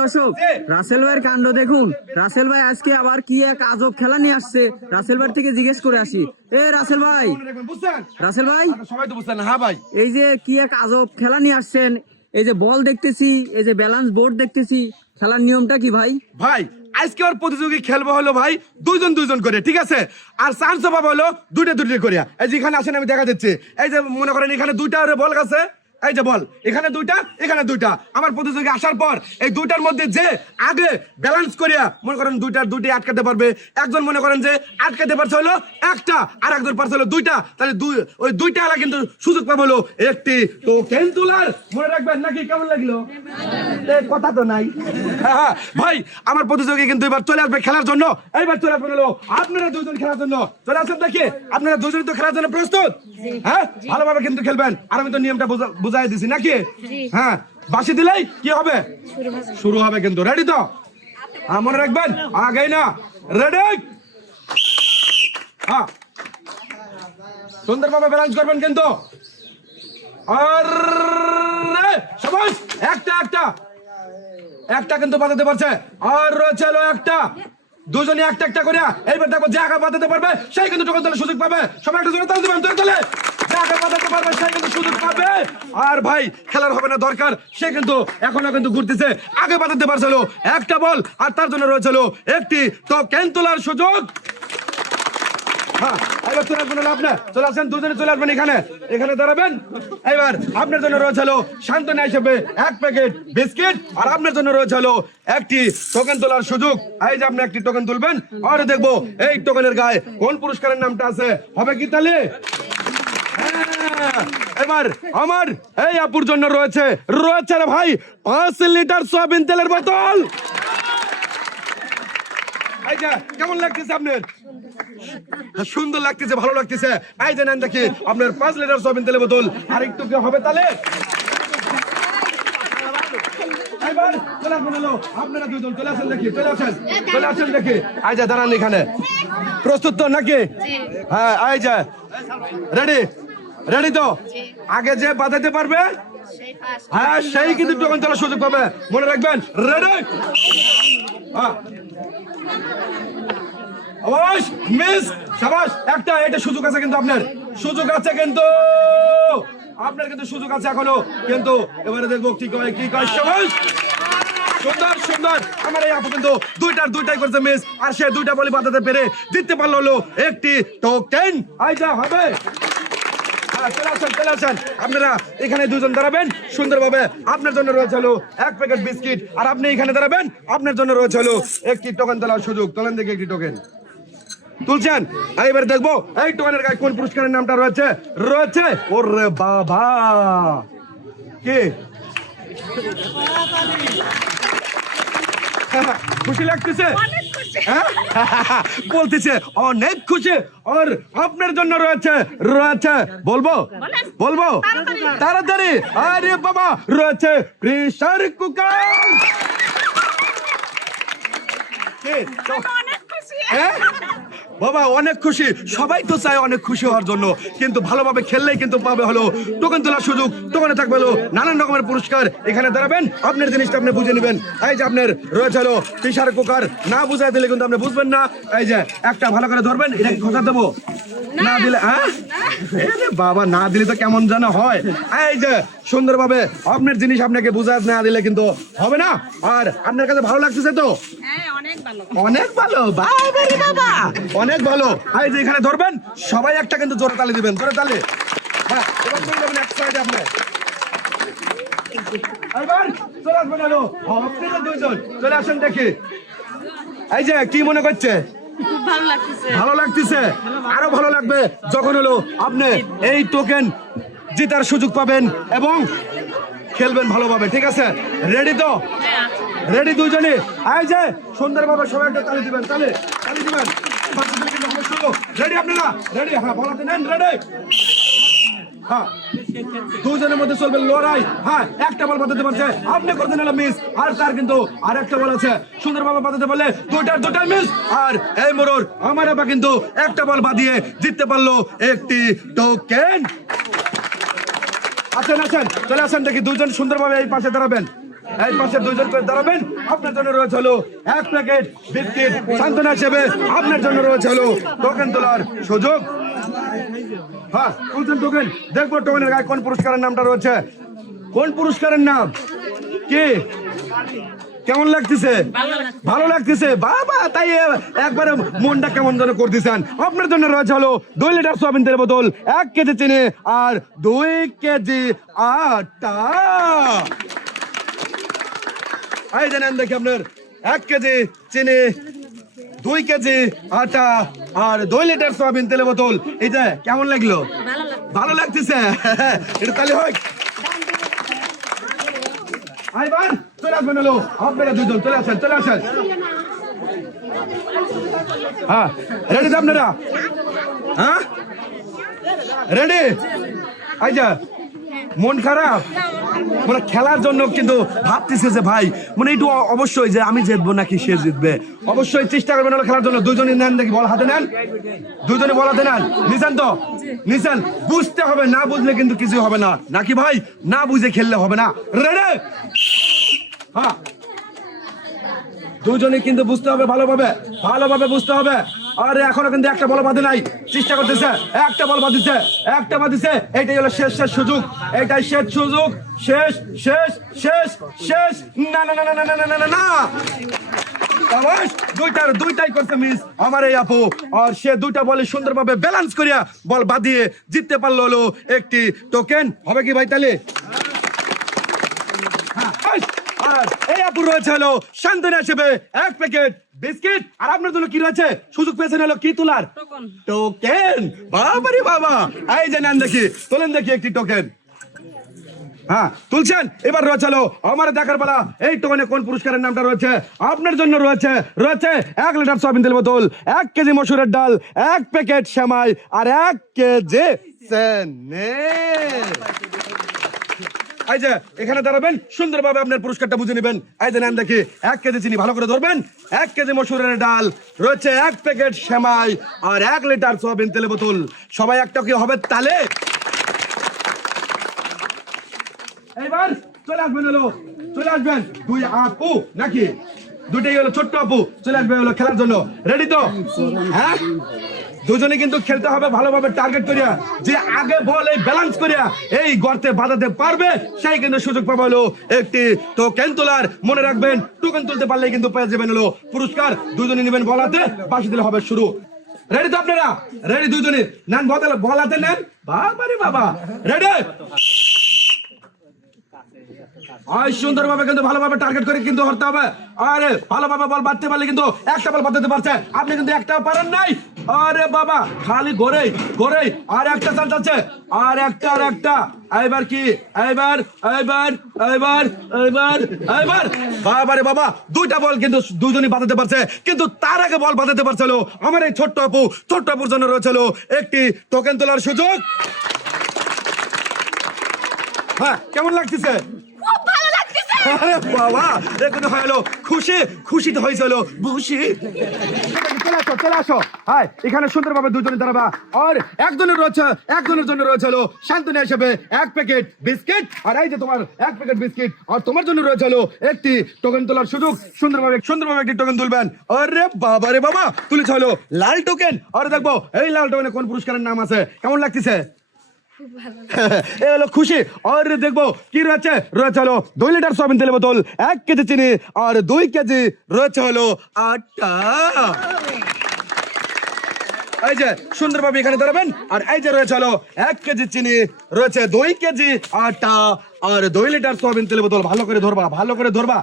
দর্শক রাসেল ভাইয়ের কাণ্ড দেখুন। রাসেল ভাই আজকে আবার কি এক আজব খেলা নিয়ে আসছে। রাসেল ভাই থেকে জিজ্ঞেস করে আসি, এ রাসেল ভাই, রাসেল ভাই সবাই তো বুঝছেন। হ্যাঁ ভাই, এই যে কি এক আজব খেলা নিয়ে আসছেন, এই যে বল দেখতেছি, এই যে ব্যালেন্স বোর্ড দেখতেছি, খেলার নিয়মটা কি ভাই? ভাই আজকে ওর প্রতিযোগী খেলবো হলো ভাই দুইজন দুইজন করে, ঠিক আছে? আর চান্স পাবো হলো দুইটা দুইটা করে। এই যে এখানে আসেন, আমি দেখা দিচ্ছি। এই যে মনে করেন এখানে দুইটা বল আছে, এই যে বল এখানে দুইটা, এখানে দুইটা। আমার প্রতিযোগী আসার পর এই দুইটার মধ্যে যে আগে ব্যালেন্স করিয়া মনে করেন দুইটাই আটকাতে পারবে। একজন মনে করেন যে আটকাতে পারছে হলো একটা, আর একজন পারছে হলো দুইটা, তাহলে ওই দুইটা আলা কিন্তু সুযোগ পাবো হলো একটি টোকেন তোলার। মনে রাখবেন নাকি? কেমন লাগলো? কথা তো নাই। হ্যাঁ ভাই, আমার প্রতিযোগী কিন্তু এবার চলে আসবে খেলার জন্য। এইবার চলে আসবেন হলো আপনারা দুজন খেলার জন্য। চলে আসেন দেখি, আপনারা দুজন তো খেলার জন্য প্রস্তুত? হ্যাঁ, ভালোভাবে কিন্তু খেলবেন। আর আমি তো নিয়মটা বুঝাই দিছি নাকি? হ্যাঁ, বাঁশি দিলেই কি হবে? শুরু হবে কিন্তু। রেডি তো? হ্যাঁ, মনে রাখবেন আগেই না। রেডি? হ্যাঁ, সুন্দরভাবে ব্যালেন্স করবেন কিন্তু। আর সবাই একটা একটা একটা কিন্তু বাঁধাতে পারছে, আর রয়েছে হলো একটা। দুজনে একটা একটা করে এইবার দেখো, যে আগে বাঁধাতে পারবে সেই কিন্তু টোকেন তোলার সুযোগ পাবে। সবাই একটা জোরে তাল দিবেন, তোলে যে আগে বাঁধাতে পারবে সেই কিন্তু সুযোগ পাবে। আর ভাই খেলার হবে না দরকার, সে কিন্তু এখনো কিন্তু ঘুরতেছে। আগে বাঁধাতে পারছিল একটা বল, আর তার জন্য রয়েছিল একটি টোকেন তোলার সুযোগ। হ্যাঁ, এবার চলে আসবেন আপনি। চলে আসেন, দুজনে চলে আসবেন এখানে, এখানে দাঁড়াবেন। এবার আপনার জন্য রয়েছে হলো সান্ত্বনা হিসেবে এক প্যাকেট বিস্কিট, আর আপনার জন্য রয়েছে হলো একটি টোকেন তোলার সুযোগ। এই যে আপনি একটি টোকেন তুলবেন, আর দেখবো এই টোকেনের গায়ে কোন পুরস্কারের নামটা আছে। হবে কি তাহলে? এবার আমার এই আপুর জন্য রয়েছে রে ভাই 5 লিটার সয়াবিন তেলের বোতল। কেমন লাগতেছে আপনার? সুন্দর লাগতেছে, ভালো লাগতেছে। এই যে নেন দেখি আপনার 5 লিটার সয়াবিন তেলের বোতল। আর একটু কি হবে তাহলে? আপনারা দুজন চলে আসেন দেখি, চলে আসেন দেখি। এই যে দাঁড়ান এখানে, প্রস্তুত তো নাকি? হ্যাঁ, এই যে রেডি, রেডি তো? আগে যে বাঁধাতে পারবে হ্যাঁ সেই কিন্তু টোকেন তোলার সুযোগ পাবে। মনে রাখবেন। রেডি? হ্যাঁ, মিস শাবাশ, একটা এটা সুযোগ আছে কিন্তু আপনার, সুযোগ আছে কিন্তু আপনার, কিন্তু সুযোগ আছে এখনো কিন্তু। এবারে দেখবো কি কয়, কি কয়। শাবাশ, সুন্দর সুন্দর। আমার এই আপু কিন্তু দুইটাই করছে মিস, আর সে দুইটা বলি বাঁধাতে পেরে দিতে পারলো হলো একটি টোকেন। আইজা হবে। চলে আসেন আপনারা এখানে দুজন দাঁড়াবেন সুন্দরভাবে। আপনার জন্য রয়েছে হলো এক প্যাকেট বিস্কিট, আর আপনি এখানে দাঁড়াবেন, আপনার জন্য রয়েছে হলো একটি টোকেন তোলার সুযোগ। তোলেন দেখি একটি টোকেন তুলছেন। এবার দেখবো এই টোকেনের গায়ে কোন পুরস্কারের নামটা রয়েছে। ওরে বাবা, কে খুশি লাগতেছে? বলতেছে অনেক খুশি। আর আপনার জন্য রয়েছে বলবো তাড়াতাড়ি। আরে বাবা, রয়েছে প্রেসার কুকার। বাবা অনেক খুশি, সবাই তো চায় অনেক খুশি হওয়ার জন্য, কিন্তু ভালোভাবে খেললেই কিন্তু পাবে হলো টোকেন তোলার সুযোগ। টোকেনে থাকবে হলো নানান রকমের পুরস্কার। এখানে দাঁড়াবেন, আপনার জিনিসটা আপনি বুঝে নেবেন। এই যে আপনার রয়েছে হলো প্রেসার কুকার, না বুঝাই দিলে কিন্তু আপনি বুঝবেন না। এই যে একটা ভালো করে ধরবেন, এটা খোঁজা দেবো না দিলে, হ্যাঁ বাবা না দিলে তো কেমন যেন হয়। এই যে সুন্দরভাবে আপনার জিনিস আপনাকে বুঝাই না দিলে কিন্তু হবে না। আর আপনার কাছে ভালো লাগতেছে তো? অনেক ভালো বাবা, অনেক ভালো। এই যে এখানে ধরবেন, সবাই একটা কিন্তু জোরে তালি দিবেন, জোরে তালি। হ্যাঁ, এবার চলে যাবেন এক সাইডে আপনি। এবার চলে আসবেন হলো আপনারা দুজন, চলে আসেন দেখি। এই যে কি মনে করছে? ভালো লাগতেছে। আরো ভালো লাগবে যখন হলো আপনি এই টোকেন জেতার সুযোগ পাবেন এবং খেলবেন ভালোভাবে। ঠিক আছে? রেডি তো? রেডি দুইজনে? এই যে সুন্দরভাবে সবাই একটা তালি দিবেন, তালি দিবেন। রেডি আপনারা? রেডি? হ্যাঁ, বলাতে নেন। রেডি? হ্যাঁ, দুজনের মধ্যে চলবে লড়াই। হ্যাঁ, একটা বল বাঁধাতে পারছে, আপনি করতে নিলাম মিস, আর তার কিন্তু আর একটা বল আছে, সুন্দরভাবে বাঁধাতে পারলে দুইটার মিস। আর এই মোড়র আমার আপা কিন্তু একটা বল বাঁধিয়ে জিততে পারলো একটি টোকেন। আসেন চলে আসেন দেখি, দুজন সুন্দরভাবে এই পাশে দাঁড়াবেন। এই পাশে দুইজন করে দাঁড়াবেন। আপনার জন্য রয়েছে হলো 1 প্যাকেট বিস্কিট। সান্ত্বনা হিসেবে আপনার জন্য রয়েছে হলো টোকেন তোলার সুযোগ। হ্যাঁ, তুলছেন টোকেন। দেখবো টোকেনের গায়ে কোন পুরস্কারের নামটা রয়েছে। কোন পুরস্কারের নাম কি? কেমন লাগতেছে? ভালো লাগতেছে বাবা। তাই একবারে মনটা কেমন যেন করতেছেন। আপনার জন্য রয়েছে হলো 2 লিটার সয়াবিন তেলের বোতল, 1 কেজি চিনি আর 2 কেজি আটা। এই জানেন দেখি আপনার 1 কেজি চিনি, 2 কেজি আটা আর 2 লিটার সয়াবিন তেলের বোতল। এটা কেমন লাগলো? ভালো লাগতেছে। এটা তাহলে হয়। আইবার চলে আসবেন হলো আপনারা দুজন। চলে আসেন, চলে আসেন। হ্যাঁ, রেডি তো আপনারা? হ্যাঁ, রেডি? আইজা মন খারাপ মানে খেলার জন্য কিন্তু ভাবতেছে যে ভাই মানে একটু অবশ্যই যে আমি জিতবো নাকি সে জিতবে। অবশ্যই চেষ্টা করবেন হলো খেলার জন্য। দুজনই নেন দেখি, বল হাতে নেন। দুজনে বল হাতে নেন। নিছেন তো? নিছেন। বুঝতে হবে, না বুঝলে কিন্তু কিছু হবে না, নাকি ভাই? না বুঝে খেললে হবে না। রেডি? হ্যাঁ, দুজনে কিন্তু বুঝতে হবে ভালোভাবে, ভালোভাবে বুঝতে হবে। আরে এখনো কিন্তু একটা বল বাদে নাই, চেষ্টা করতেছে। একটা বল বাদিছে, একটা বাদিছে। এটাই হলো শেষ শেষ সুযোগ, এটাই শেষ সুযোগ। শেষ শেষ শেষ শেষ। না না না না না না না না না। দুইটাই করছে মিস আমার এই আপু। আর সে দুইটা বলে সুন্দরভাবে ব্যালেন্স করিয়া বল বাদিয়ে জিততে পারলো হলো একটি টোকেন। হবে কি ভাই তাহলে? আর এই আপু রয়েছে হলো সান্ত্বনা হিসেবে 1 প্যাকেট বিস্কিট। আর আপনার জন্য কি রয়েছে? সুযোগ পেয়েছেন হলো কি তোলার? টোকেন। বাবারে বাবা, এই যে নেন দেখি, তোলেন দেখি একটি টোকেন। হ্যাঁ, তুলছেন। এবার রয়েছে হলো আমার দেখার পালা। এই টোকেনে কোন পুরস্কারের নামটা রয়েছে? আপনার জন্য রয়েছে 1 লিটার সয়াবিন তেল বোতল, 1 কেজি মসুরের ডাল, 1 প্যাকেট সেমাই আর 1 কেজি চেনে। এই যে এখানে দাঁড়াবেন, সুন্দরভাবে আপনার পুরস্কারটা বুঝে নেবেন। এই যে নেন দেখি 1 কেজি চিনি, ভালো করে ধরবেন। 1 কেজি মসুরের ডাল রয়েছে, 1 প্যাকেট সেমাই আর 1 লিটার সয়াবিন তেল বোতল। সবাই একটা কি হবে তাহলে? এইবার চলে আসবেন হলো, চলে আসবেন 2 আপু নাকি? দুটাই হলো ছোট্ট আপু চলে আসবে হলো খেলার জন্য। রেডি তো? হ্যাঁ, দুজনে কিন্তু খেলতে হবে ভালোভাবে টার্গেট করিয়া। যে আগে বল এই ব্যালেন্স করিয়া এই গর্তে বাঁধাতে পারবে সেই কিন্তু সুযোগ পাবে হলো একটি টোকেন তোলার। মনে রাখবেন, টোকেন তুলতে পারলে কিন্তু পেয়ে যাবেন হলো পুরস্কার। দুজনে নেবেন বল হাতে, বাঁশি দিলে হবে শুরু। রেডি তো আপনারা? রেডি? দুজনে নেন বল হাতে নেন। বাবারে বাবা, রেডি? সুন্দরভাবে কিন্তু ভালোভাবে টার্গেট করে কিন্তু ধরতে হবে। আরে ভালোভাবে বল বাঁধতে পারলে কিন্তু একটা বল বাঁধতে পারছে, আপনি কিন্তু একটাও পারেন নাই। আরে বাবা, খালি ঘোরেই ঘোরেই। আর একটা চান্স আছে, আর একটা। এবার কি? এবার এবার এবার এবার এবার বাবারে বাবা, 2টা বল কিন্তু দুজনই বাঁধাতে পারছে। কিন্তু তার আগে বল বাঁধাতে পারছিল আমার এই ছোট্ট আপু। ছোট্ট আপুর জন্য রয়েছিল একটি টোকেন তোলার সুযোগ। হ্যাঁ, কেমন লাগতেছে? আরে বাবা, এখন হলো খুশি তো হয়েছিল বুঝি। চলে আসো। হ্যাঁ, এখানে সুন্দরভাবে দুজনে দাঁড়াবা। আর একজনের জন্য রয়েছে হলো সান্ত্বনা হিসেবে 1 প্যাকেট বিস্কিট। আর এই যে তোমার 1 প্যাকেট বিস্কিট। আর তোমার জন্য রয়েছে হলো একটি টোকেন তোলার সুযোগ। সুন্দরভাবে একটি টোকেন তুলবেন। আরে বাবা রে বাবা, তুলেছে হলো লাল টোকেন। আর দেখবো এই লাল টোকেনে কোন পুরস্কারের নাম আছে। কেমন লাগতেছে? খুশি। আর দেখবো কি রয়েছে হলো 2 লিটার সয়াবিন তেল বোতল, 1 কেজি চিনি আর 2 কেজি রয়েছে হলো আটা। এই যে সুন্দরভাবে এখানে দাঁড়াবেন। আর এই যে রয়েছে হলো 1 কেজি চিনি, রয়েছে 2 কেজি আটা আর 2 লিটার সয়াবিন তেল বোতল। ভালো করে ধরবা।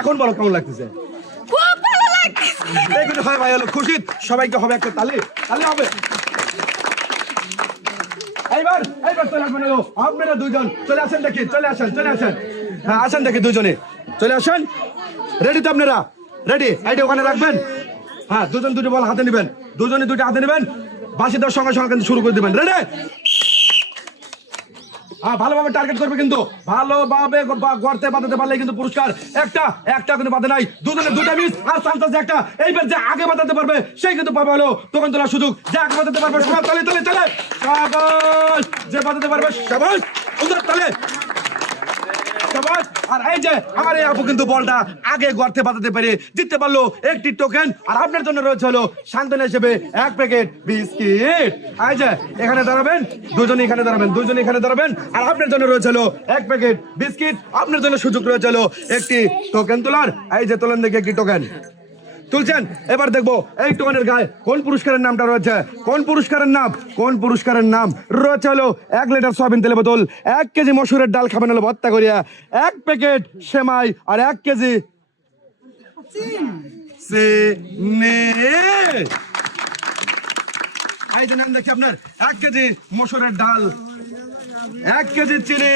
এখন বলো কেমন লাগতেছে? খুব ভালো লাগতেছে। এগুলো হয় ভাই হলো খুশি। সবাইকে হবে একটা তালি হবে। এইবার চলে আসবেন হলো আপনারা দুজন। চলে আসেন দেখি, চলে আসেন। হ্যাঁ, আসেন দেখি দুজনে, চলে আসেন। রেডি তো আপনারা? রেডি? এইটা ওখানে রাখবেন। হ্যাঁ, দুজন 2টি বল হাতে নেবেন। দুজনে 2টা হাতে নেবেন। বাঁশি দেওয়ার সঙ্গে সঙ্গে কিন্তু শুরু করে দিবেন। রেডি? হ্যাঁ, ভালোভাবে টার্গেট করবে কিন্তু ভালোভাবে গর্তে বাঁধাতে পারলে কিন্তু পুরস্কার। একটা কিন্তু বাঁধে নাই। দুজনে 2টা মিস। আর চান্স আছে একটা। এইবার যে আগে বাঁধাতে পারবে সেই কিন্তু পাবে হলো টোকেন তোলার সুযোগ। যে আগে বাঁধাতে পারবে সবাই তালে শাবাশ। যে বাঁধাতে পারবে শাবাশ, সুন্দর তালে। ধন্যবাদ। আর এই যে আমার এই আপু কিন্তু বলটা আগে গর্তে বাঁধাতে পেরে জিততে পারলো একটি টোকেন। আর আপনার জন্য রয়েছে হলো সান্ত্বনা হিসেবে 1 প্যাকেট বিস্কিট। এই যে এখানে দাঁড়াবেন, দুজনে এখানে দাঁড়াবেন, দুজনে এখানে দাঁড়াবেন। আর আপনার জন্য রয়েছে হলো 1 প্যাকেট বিস্কিট। আপনার জন্য সুযোগ রয়েছে হলো একটি টোকেন তোলার। এই যে তোলেন দেখি একটি টোকেন তুলছেন। এবার দেখবো এই টোকেনের গায়ে কোন পুরস্কারের নামটা রয়েছে, কোন পুরস্কারের নাম, কোন পুরস্কারের নাম রয়েছে হলো 1 লিটার সয়াবিন তেলের বোতল, 1 কেজি মসুরের ডাল খাবেন হলো ভর্তা করিয়া, 1 প্যাকেট সেমাই আর 1 কেজি চিনি। এই যে নাম দেখি আপনার 1 কেজি মসুরের ডাল, 1 কেজি চিনি,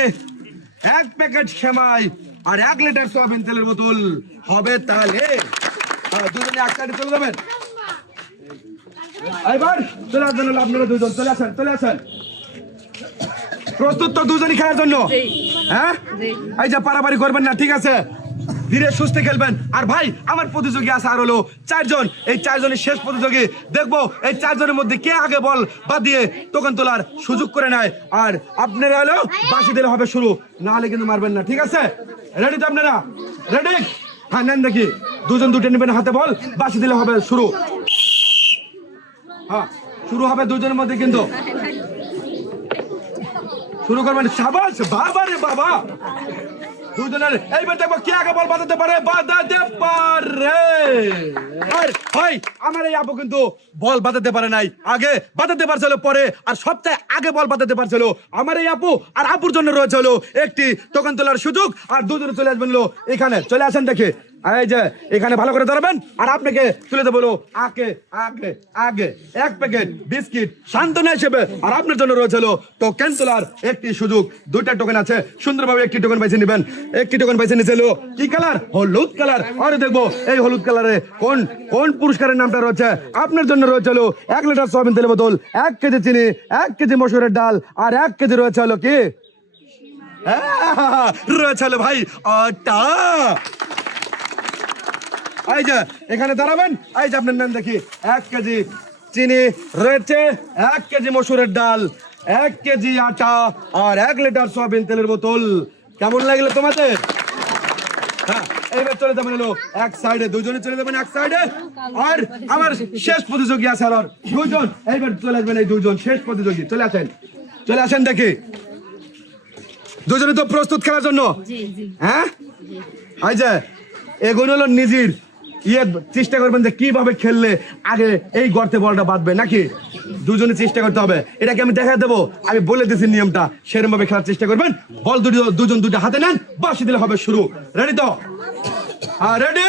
1 প্যাকেট সেমাই আর 1 লিটার সয়াবিন তেলের বোতল হবে। তাহলে দুজনে এক সাইডে চলে যাবেন। এবার চলে আসবেন হলো আপনারা দুজন, চলে আসেন, চলে আসেন। প্রস্তুত তো দুজনই খেলার জন্য? হ্যাঁ, এই যে পারাপারি করবেন না, ঠিক আছে? ধীরে সুস্থে খেলবেন। আর ভাই আমার প্রতিযোগী আছে আর হলো 4 জন। এই 4 জনের শেষ প্রতিযোগী, দেখবো এই 4 জনের মধ্যে কে আগে বল বাদ দিয়ে টোকেন তোলার সুযোগ করে নেয়। আর আপনারা হলো বাঁশি দিলে হবে শুরু, না হলে কিন্তু মারবেন না, ঠিক আছে? রেডি তো আপনারা? রেডি? হ্যাঁ নেন দেখি, দুজন দুটো নেবেন হাতে বল, বাঁশি দিলে হবে শুরু। হ্যাঁ শুরু হবে দুজনের মধ্যে, কিন্তু শুরু করবেন। সাবাস, বাবা রে বাবা, দুজনের। এইবার দেখবো কে আগে বল বাজাতে পারে, বাজাতে পারে। আর ভাই আমার এই আপু কিন্তু বল বাজাতে পারে নাই, আগে বাজাতে পারছিল পরে। আর সবচেয়ে আগে বল বাজাতে পারছিল আমার এই আপু। আর আপুর জন্য রয়েছে হলো একটি টোকেন তোলার সুযোগ। আর দুজনে চলে আসবেন হলো এখানে, চলে আসেন দেখে। এই যে এখানে ভালো করে দাঁড়াবেন। আর আপনাকে তুলে দেবো হলো আগে আগে আগে 1 প্যাকেট বিস্কিট সান্ত্বনা হিসেবে। আর আপনার জন্য রয়েছে হলো টোকেন তোলার একটি সুযোগ। 2টা টোকেন আছে, সুন্দরভাবে একটি টোকেন বেছে নেবেন। একটি টোকেন বেছে নিয়েছে হলো কি কালার? হলুদ কালার। আর দেখবো এই হলুদ কালারে কোন কোন পুরস্কারের নামটা রয়েছে। আপনার জন্য রয়েছে হলো 1 লিটার সয়াবিন তেলের বোতল, 1 কেজি চিনি, 1 কেজি মসুরের ডাল আর 1 কেজি রয়েছে হলো কি রয়েছে হলো ভাই আটা। এই যে এখানে দাঁড়াবেন। এই যে আপনার নাম দেখি, 1 কেজি চিনি রয়েছে, 1 কেজি মসুরের ডাল, 1 কেজি আটা আর 1 লিটার সয়াবিন তেলের বোতল। কেমন লাগলো তোমাদের? হ্যাঁ এইবার চলে যাবেন হলো এক সাইডে, দুজনে চলে যাবেন এক সাইডে। আর আমার শেষ প্রতিযোগী আছে আর 2 জন। এইবার চলে আসবেন এই 2 জন শেষ প্রতিযোগী, চলে আসেন, চলে আসেন দেখি। দুজনে তো প্রস্তুত খেলার জন্য? হ্যাঁ, এই যে এগুলো হলো নিজের চেষ্টা করবেন যে কিভাবে খেললে আগে এই গর্তে বলটা বাঁধবে, নাকি দুজনে চেষ্টা করতে হবে। এটাকে আমি দেখা দেবো, আমি বলে দিচ্ছি নিয়মটা, সেরকম ভাবে খেলার চেষ্টা করবেন। বল দুজন দুটো হাতে নেন, বাঁশি দিলে হবে শুরু। রেডি তো? হ্যাঁ রেডি।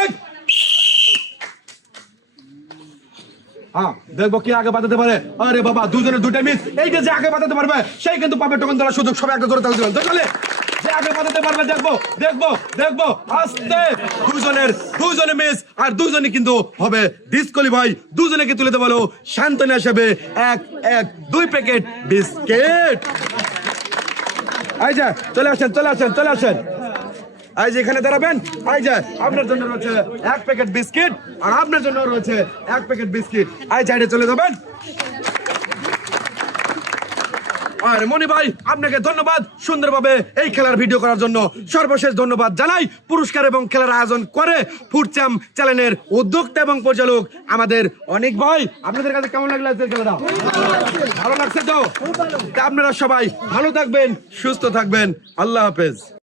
হ্যাঁ দেখবো কি আগে বাঁধাতে পারে। আরে বাবা, দুজনে 2টা মিস। এইটা যে আগে বাঁধাতে পারবে সেই কিন্তু পাবে টোকেন তোলার সুযোগ। সবাই একটা জোরে তালি দিবেন তাহলে। যে আগে বাঁধাতে পারবে দেখবো দেখবো দেখবো। আস্তে, দুজনে মিস। আর দুজনে কিন্তু হবে ডিসকোয়ালিফাই। দুজনেকে তুলে দেবো সান্ত্বনা হিসেবে 2 প্যাকেট বিস্কিট। এই যে চলে আসেন, চলে আসেন, চলে আসেন। এই যে এখানে দাঁড়াবেন। এই যে আপনার জন্য রয়েছে 1 প্যাকেট বিস্কিট আর আপনার জন্য রয়েছে 1 প্যাকেট বিস্কিট। এই সাইডে চলে যাবেন। আর মনি ভাই আপনাকে ধন্যবাদ সুন্দরভাবে এই খেলার ভিডিও করার জন্য। সর্বশেষ ধন্যবাদ জানাই পুরস্কার এবং খেলার আয়োজন করে ফুটচাম চ্যানেলের উদ্যোক্তা এবং পরিচালক আমাদের অনেক ভাই। আপনাদের কাছে কেমন লাগলো আজকের খেলাটা? ভালো লাগছে তো? আপনারা সবাই ভালো থাকবেন, সুস্থ থাকবেন। আল্লাহ হাফেজ।